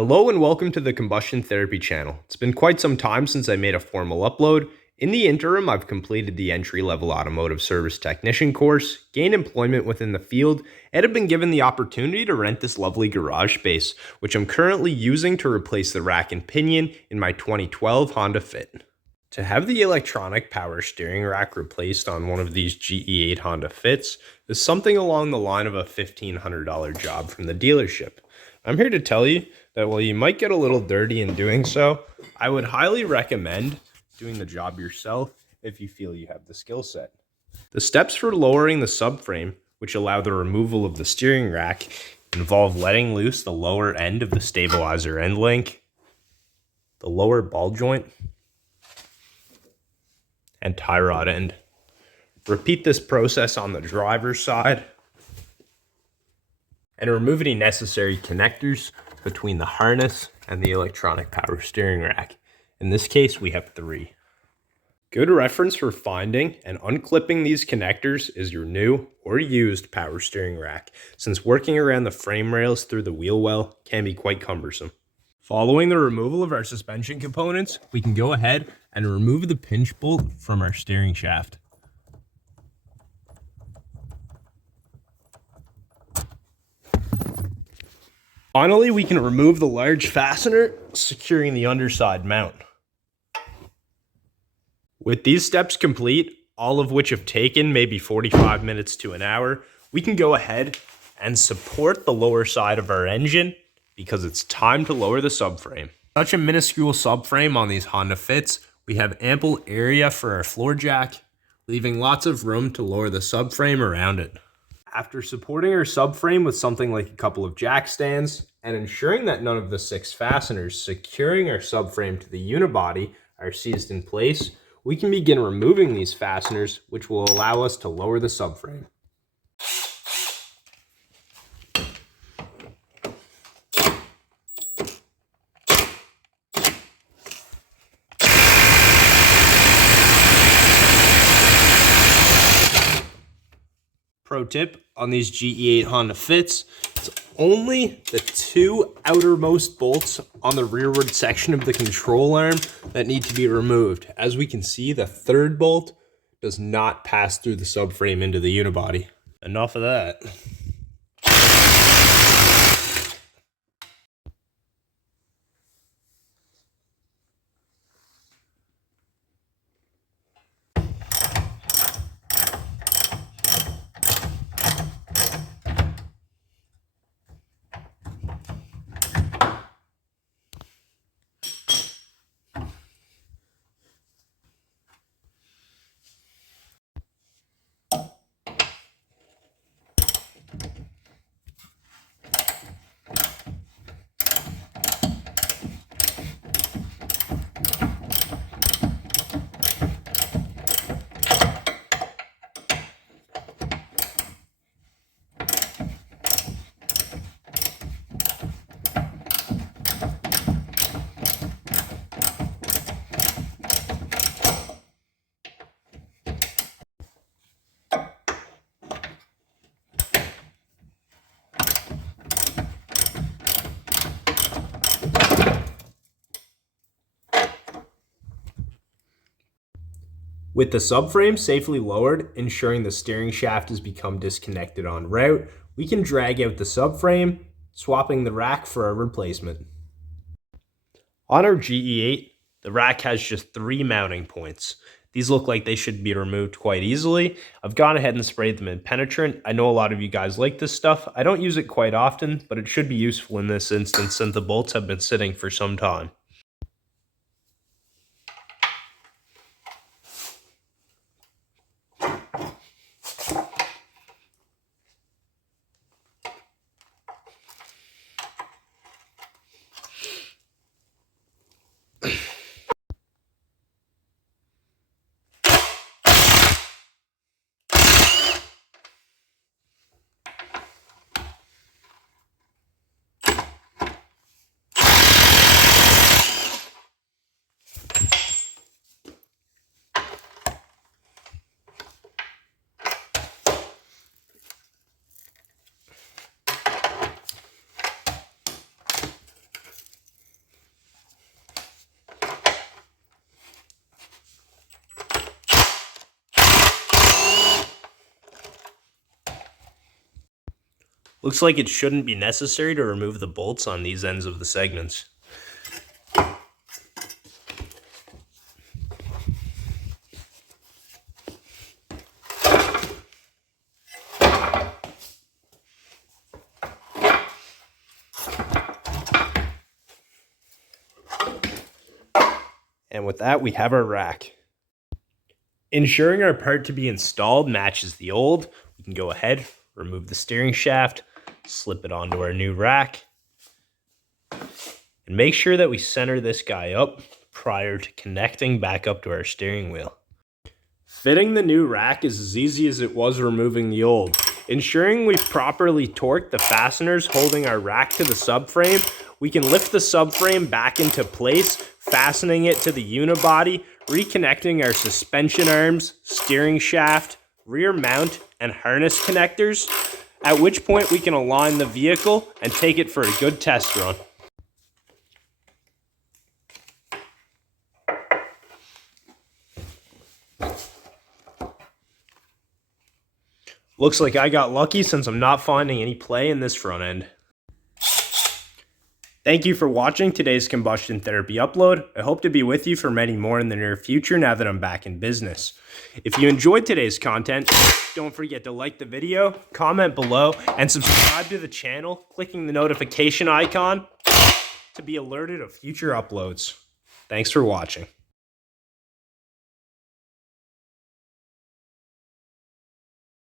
Hello and welcome to the Combustion Therapy channel. It's been quite some time since I made a formal upload. In the interim, I've completed the entry-level automotive service technician course, gained employment within the field, and have been given the opportunity to rent this lovely garage space, which I'm currently using to replace the rack and pinion in my 2012 Honda Fit. To have the electronic power steering rack replaced on one of these GE8 Honda Fits is something along the line of a $1,500 job from the dealership. I'm here to tell you that while you might get a little dirty in doing so, I would highly recommend doing the job yourself if you feel you have the skill set. The steps for lowering the subframe, which allow the removal of the steering rack, involve letting loose the lower end of the stabilizer end link, the lower ball joint, and tie rod end. Repeat this process on the driver's side and remove any necessary connectors between the harness and the electronic power steering rack. In this case, we have 3. Good reference for finding and unclipping these connectors is your new or used power steering rack, since working around the frame rails through the wheel well can be quite cumbersome. Following the removal of our suspension components, we can go ahead and remove the pinch bolt from our steering shaft. Finally, we can remove the large fastener, securing the underside mount. With these steps complete, all of which have taken maybe 45 minutes to an hour, we can go ahead and support the lower side of our engine because it's time to lower the subframe. Such a minuscule subframe on these Honda Fits, we have ample area for our floor jack, leaving lots of room to lower the subframe around it. After supporting our subframe with something like a couple of jack stands and ensuring that none of the 6 fasteners securing our subframe to the unibody are seized in place, we can begin removing these fasteners, which will allow us to lower the subframe. Pro tip on these GE8 Honda Fits, it's only the 2 outermost bolts on the rearward section of the control arm that need to be removed. As we can see, the 3rd bolt does not pass through the subframe into the unibody. Enough of that. With the subframe safely lowered, ensuring the steering shaft has become disconnected en route, we can drag out the subframe, swapping the rack for a replacement. On our GE8, the rack has just 3 mounting points. These look like they should be removed quite easily. I've gone ahead and sprayed them in penetrant. I know a lot of you guys like this stuff. I don't use it quite often, but it should be useful in this instance since the bolts have been sitting for some time. Looks like it shouldn't be necessary to remove the bolts on these ends of the segments. And with that, we have our rack. Ensuring our part to be installed matches the old, we can go ahead, remove the steering shaft, slip it onto our new rack, and make sure that we center this guy up prior to connecting back up to our steering wheel. Fitting the new rack is as easy as it was removing the old. Ensuring we properly torque the fasteners holding our rack to the subframe, we can lift the subframe back into place, fastening it to the unibody, reconnecting our suspension arms, steering shaft, rear mount, and harness connectors, at which point we can align the vehicle and take it for a good test run. Looks like I got lucky since I'm not finding any play in this front end. Thank you for watching today's Combustion Therapy upload. I hope to be with you for many more in the near future now that I'm back in business. If you enjoyed today's content, don't forget to like the video, comment below, and subscribe to the channel, clicking the notification icon to be alerted of future uploads. Thanks for watching.